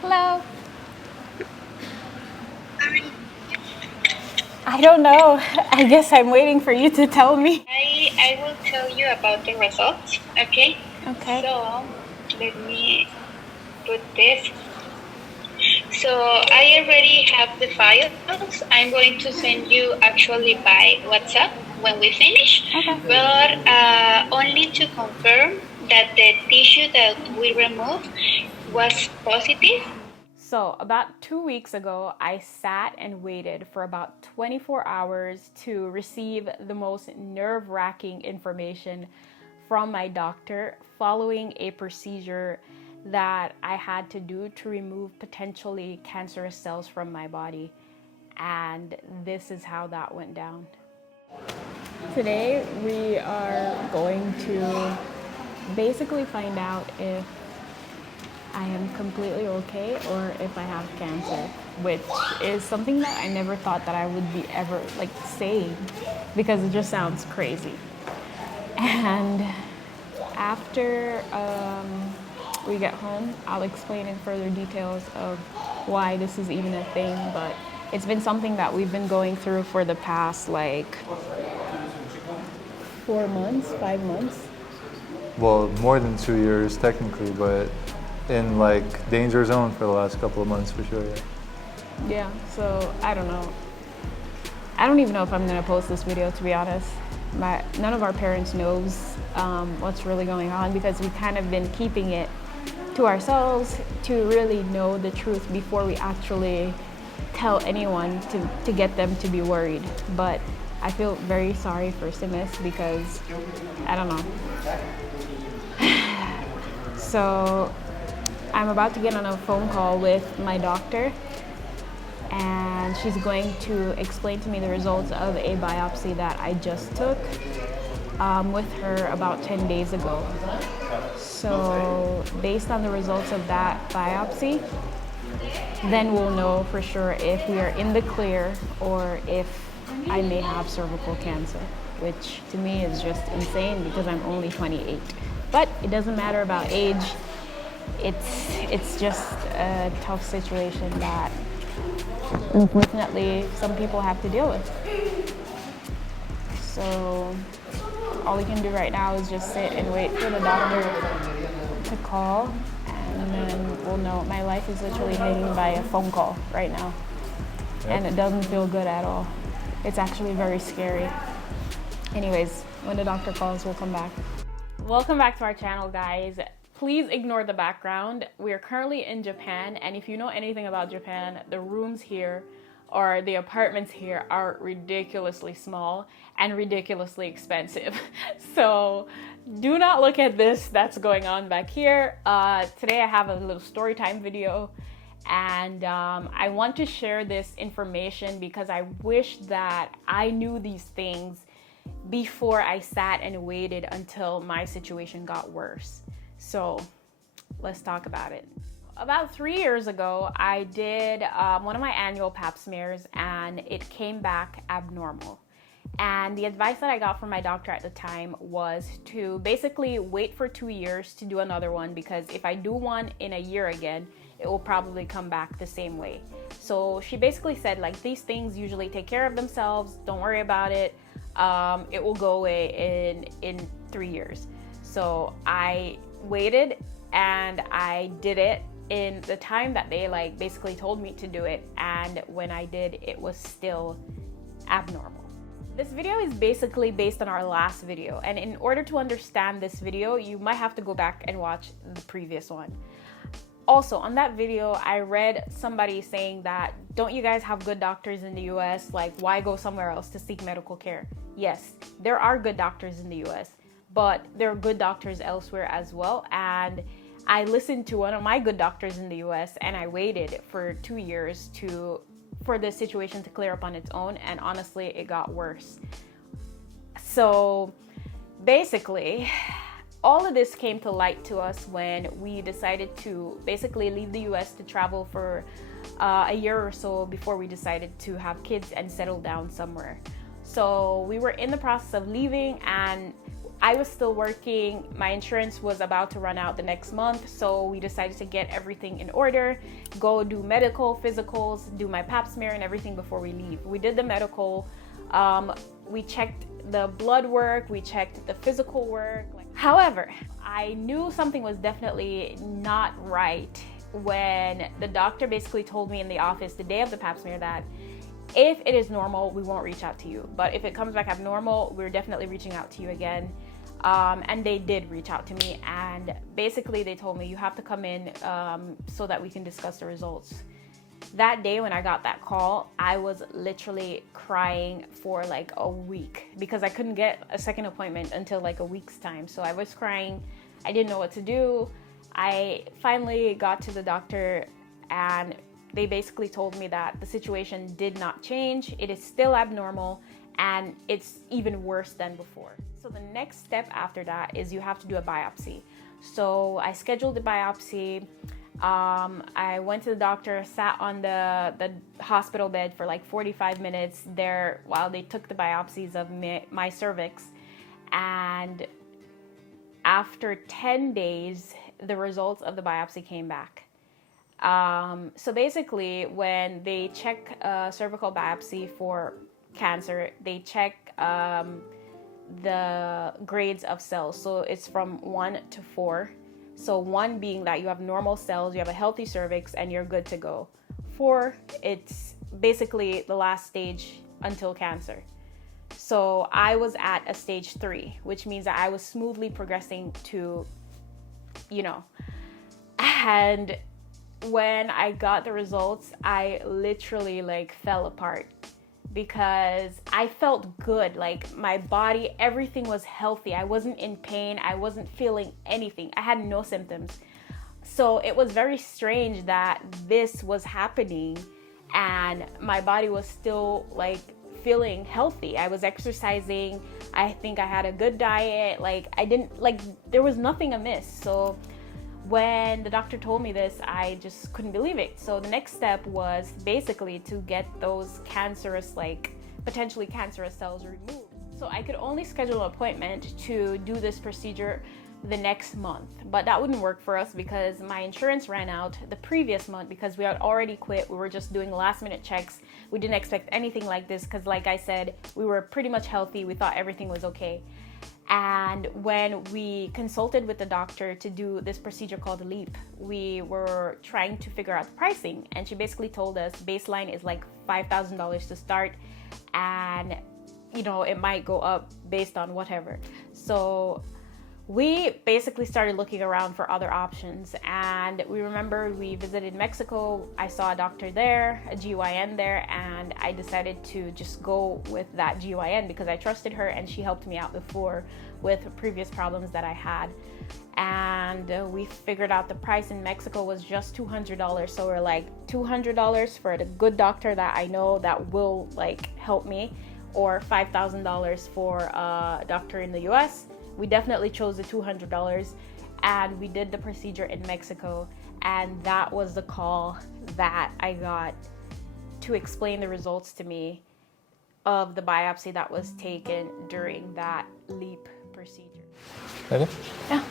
Hello. I I don't know. I guess I'm waiting for you to tell me. I will tell you about the results. Okay. Okay. So let me put this. So I already have the files. I'm going to send you actually by WhatsApp when we finish. Okay. But only to confirm that the tissue that we removed was positive. So, about 2 weeks ago, I sat and waited for about 24 hours to receive the most nerve wracking information from my doctor following a procedure that I had to do to remove potentially cancerous cells from my body. And this is how that went down. Today, we are going to basically find out if I am completely okay or if I have cancer, which is something that I never thought that I would be ever like saying because it just sounds crazy. And after we get home, I'll explain in further details of why this is even a thing, but it's been something that we've been going through for the past like 4 months, 5 months. Well, more than 2 years technically, but in like danger zone for the last couple of months for sure. Yeah. Yeah, so I don't know. I don't even know if I'm gonna post this video, to be honest. None of our parents knows what's really going on because we've kind of been keeping it to ourselves to really know the truth before we actually tell anyone to get them to be worried. But I feel very sorry for Simis because I don't know. So I'm about to get on a phone call with my doctor, and she's going to explain to me the results of a biopsy that I just took with her about 10 days ago. So based on the results of that biopsy, then we'll know for sure if we are in the clear or if I may have cervical cancer, which to me is just insane because I'm only 28. But it doesn't matter about age. It's just a tough situation that unfortunately some people have to deal with. So all we can do right now is just sit and wait for the doctor to call, and then we'll know. My life is literally hanging by a phone call right now, and it doesn't feel good at all. It's actually very scary. Anyways, when the doctor calls, we'll come back. Welcome back to our channel, guys. Please ignore the background. We are currently in Japan, and if you know anything about Japan, the rooms here or the apartments here are ridiculously small and ridiculously expensive. So do not look at this that's going on back here. Today I have a little story time video, and I want to share this information because I wish that I knew these things before I sat and waited until my situation got worse. So let's talk about it. About 3 years ago, I did one of my annual pap smears and it came back abnormal. And the advice that I got from my doctor at the time was to basically wait for 2 years to do another one, because if I do one in a year again, it will probably come back the same way. So she basically said, like, these things usually take care of themselves, don't worry about it. It will go away in 3 years. So I waited and I did it in the time that they like basically told me to do it, and when I did, it was still abnormal. This video is basically based on our last video, and in order to understand this video, you might have to go back and watch the previous one. Also, on that video, I read somebody saying that, don't you guys have good doctors in the US? Like, why go somewhere else to seek medical care? Yes, there are good doctors in the US, but there are good doctors elsewhere as well. And I listened to one of my good doctors in the US, and I waited for 2 years for the situation to clear up on its own, and honestly, it got worse. So basically, all of this came to light to us when we decided to basically leave the US to travel for a year or so before we decided to have kids and settle down somewhere. So we were in the process of leaving, and I was still working. My insurance was about to run out the next month, so we decided to get everything in order, go do medical, physicals, do my pap smear and everything before we leave. We did the medical, we checked the blood work, we checked the physical work. However, I knew something was definitely not right when the doctor basically told me in the office the day of the pap smear that if it is normal, we won't reach out to you. But if it comes back abnormal, we're definitely reaching out to you again. And they did reach out to me, and basically they told me you have to come in so that we can discuss the results. That day when I got that call, I was literally crying for like a week because I couldn't get a second appointment until like a week's time. So I was crying. I didn't know what to do. I finally got to the doctor, and they basically told me that the situation did not change. It is still abnormal, and it's even worse than before. So the next step after that is you have to do a biopsy. So I scheduled the biopsy. I went to the doctor, sat on the hospital bed for like 45 minutes there while they took the biopsies of my cervix. And after 10 days, the results of the biopsy came back. So basically, when they check cervical biopsy for cancer, they check the grades of cells. So it's from 1 to 4. So 1 being that you have normal cells, you have a healthy cervix, and you're good to go. 4, it's basically the last stage until cancer. So I was at a stage 3, which means that I was smoothly progressing to, and when I got the results, I literally like fell apart because I felt good. Like my body, everything was healthy. I wasn't in pain. I wasn't feeling anything. I had no symptoms. So it was very strange that this was happening and my body was still like feeling healthy. I was exercising. I think I had a good diet. There was nothing amiss. So when the doctor told me this, I just couldn't believe it. So the next step was basically to get those potentially cancerous cells removed. So I could only schedule an appointment to do this procedure the next month, but that wouldn't work for us because my insurance ran out the previous month because we had already quit. We were just doing last minute checks. We didn't expect anything like this because, like I said, we were pretty much healthy. We thought everything was okay. And when we consulted with the doctor to do this procedure called LEAP, we were trying to figure out the pricing. And she basically told us baseline is like $5,000 to start. And, it might go up based on whatever. So we basically started looking around for other options. And we remember we visited Mexico. I saw a doctor there, a GYN there, and I decided to just go with that GYN because I trusted her and she helped me out before with previous problems that I had. And we figured out the price in Mexico was just $200. So we're like, $200 for a good doctor that I know that will help me, or $5,000 for a doctor in the US. We definitely chose the $200, and we did the procedure in Mexico. And that was the call that I got to explain the results to me of the biopsy that was taken during that LEAP procedure. Ready? Yeah.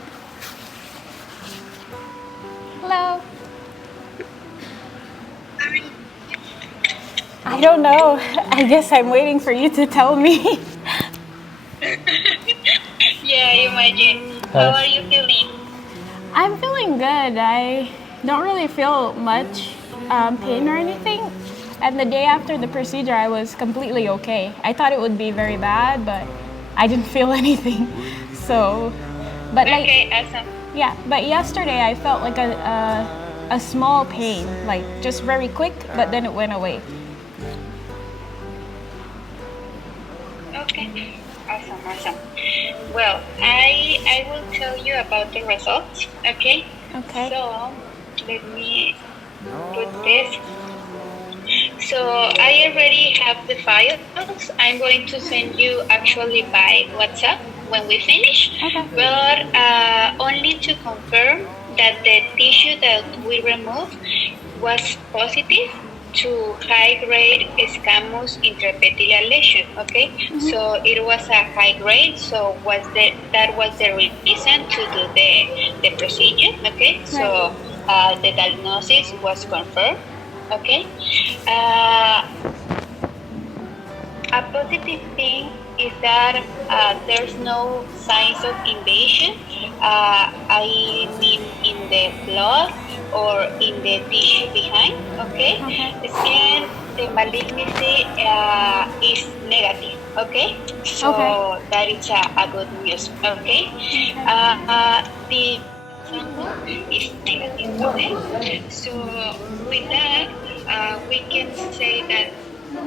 Hello. I don't know. I guess I'm waiting for you to tell me. Yeah, imagine. How are you feeling? I'm feeling good. I don't really feel much pain or anything. And the day after the procedure, I was completely okay. I thought it would be very bad, but I didn't feel anything. So, but Okay, awesome. yeah. But yesterday, I felt like a small pain, just very quick, but then it went away. Okay, awesome. Well, I will tell you about the results, okay? Okay. So, let me put this. So, I already have the files. I'm going to send you actually by WhatsApp when we finish. Okay. But only to confirm that the tissue that we removed was positive. to high-grade squamous intraepithelial lesion. Okay, so it was a high grade. So that was the reason to do the procedure. Okay, so the diagnosis was confirmed. Okay, a positive thing is that there's no signs of invasion. I mean, in the blood or in the tissue behind. Okay, and the malignancy is negative. Okay, so that is a good news. Okay, the sample is negative. Okay, so with that, we can say that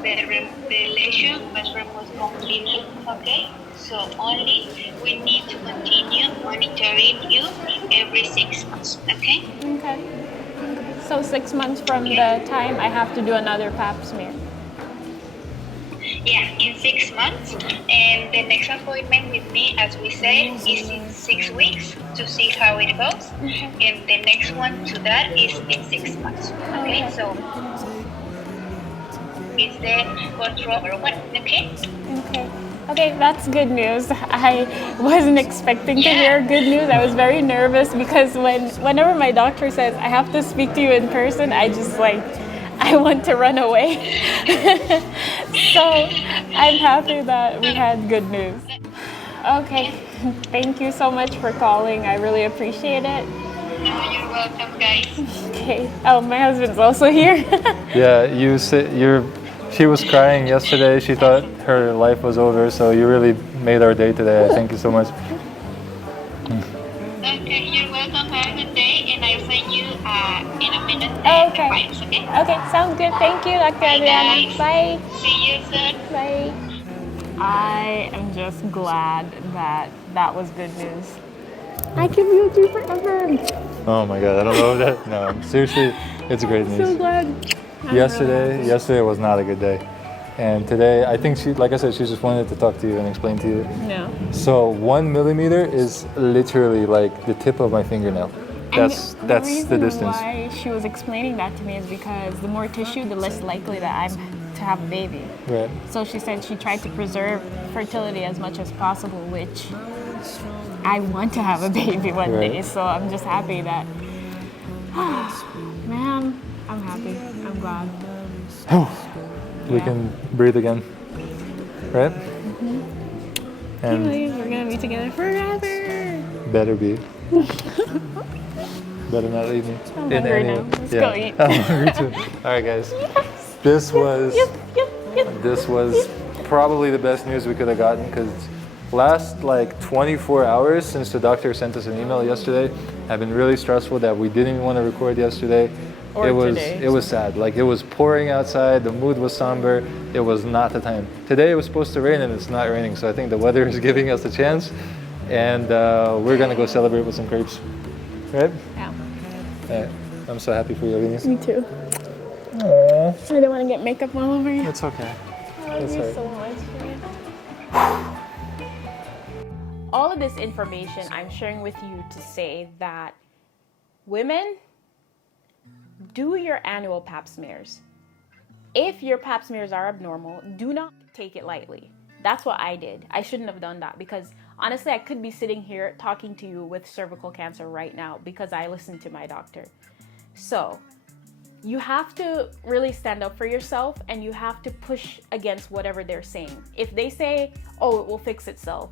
the lesion was removed completely. Okay, so only we need to continue monitoring you every 6 months. Okay. Okay. So 6 months from the time I have to do another pap smear. Yeah, in 6 months, and the next appointment with me, as we said, is in 6 weeks to see how it goes, and the next one to that is in 6 months. Okay, so it's the control number 1. Okay. Okay, that's good news. I wasn't expecting to hear good news. I was very nervous because whenever my doctor says I have to speak to you in person, I want to run away. So I'm happy that we had good news. Okay, thank you so much for calling. I really appreciate it. You're welcome, guys. Okay. Oh, my husband's also here. Yeah, she was crying yesterday. She thought her life was over, so you really made our day today. Thank you so much. Okay, you're welcome. Have a good day, and I'll send you in a minute. Okay. Files, okay? Okay, sounds good. Thank you, Dr. Bye, Adriana. guys. Bye. See you soon. Bye. I am just glad that was good news. I can be with you forever. Oh my God, I don't know that. No, seriously, it's great news. So glad. Yesterday was not a good day. And today, I think like I said, she just wanted to talk to you and explain to you. No. So 1 millimeter is literally like the tip of my fingernail. That's the distance. Why she was explaining that to me is because the more tissue, the less likely that I'm to have a baby. Right. So she said she tried to preserve fertility as much as possible, which I want to have a baby one day. So I'm just happy that, man, I'm happy. I'm glad. We can breathe again, right? And We're gonna be together forever. better be. Better not leave me. I'm hungry now. Let's go eat. I'm hungry too. All right, guys. This was probably the best news we could have gotten because last like 24 hours since the doctor sent us an email yesterday have been really stressful that we didn't even want to record yesterday. It was sad. Like it was pouring outside, the mood was somber, it was not the time. Today it was supposed to rain and it's not raining, so I think the weather is giving us a chance and we're gonna go celebrate with some crepes. Right? Yeah. I'm so happy for you, Venus. Me too. Aww. I don't want to get makeup all over you. It's okay. I love you so much. All of this information I'm sharing with you to say that women, do your annual pap smears. If your pap smears are abnormal, do not take it lightly. That's what I did. I shouldn't have done that because honestly, I could be sitting here talking to you with cervical cancer right now because I listened to my doctor. So you have to really stand up for yourself and you have to push against whatever they're saying. If they say, oh, it will fix itself,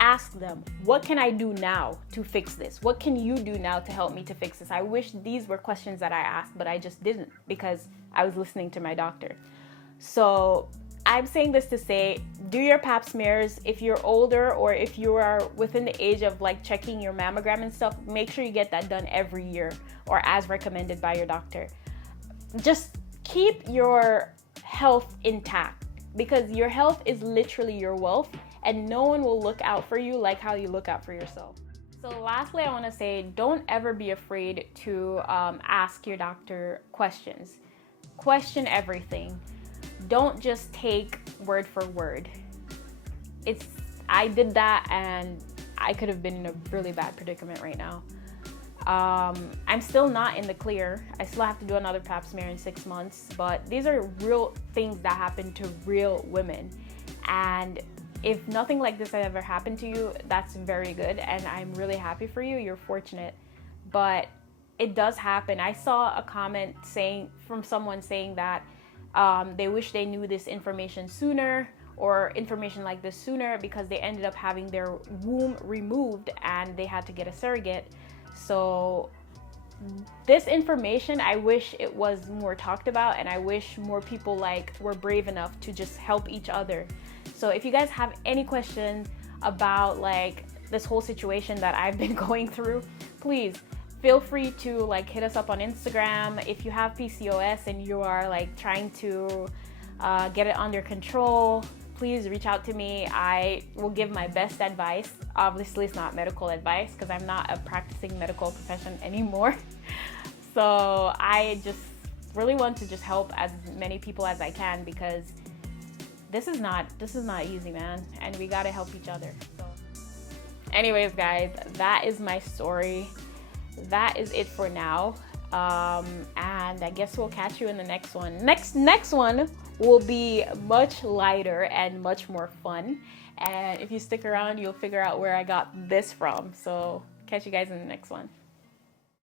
ask them, what can I do now to fix this? What can you do now to help me to fix this? I wish these were questions that I asked, but I just didn't because I was listening to my doctor. So I'm saying this to say, do your pap smears. If you're older or if you are within the age of like checking your mammogram and stuff, make sure you get that done every year or as recommended by your doctor. Just keep your health intact because your health is literally your wealth and no one will look out for you like how you look out for yourself. So lastly, I want to say, don't ever be afraid to ask your doctor questions. Question everything. Don't just take word for word. I did that and I could have been in a really bad predicament right now. I'm still not in the clear. I still have to do another pap smear in 6 months, but these are real things that happen to real women. And if nothing like this has ever happened to you, that's very good, and I'm really happy for you. You're fortunate. But it does happen. I saw a comment from someone saying that they wish they knew this information sooner, or information like this sooner, because they ended up having their womb removed and they had to get a surrogate. So this information, I wish it was more talked about, and I wish more people were brave enough to just help each other. So if you guys have any questions about this whole situation that I've been going through, please feel free to hit us up on Instagram. If you have PCOS and you are trying to get it under control, please reach out to me. I will give my best advice. Obviously, it's not medical advice because I'm not a practicing medical profession anymore. So I just really want to just help as many people as I can, because this is not easy, man, and we gotta help each other. So anyways, guys, that is my story. That is it for now. And I guess we'll catch you in the next one. Next one will be much lighter and much more fun. And if you stick around, you'll figure out where I got this from. So catch you guys in the next one.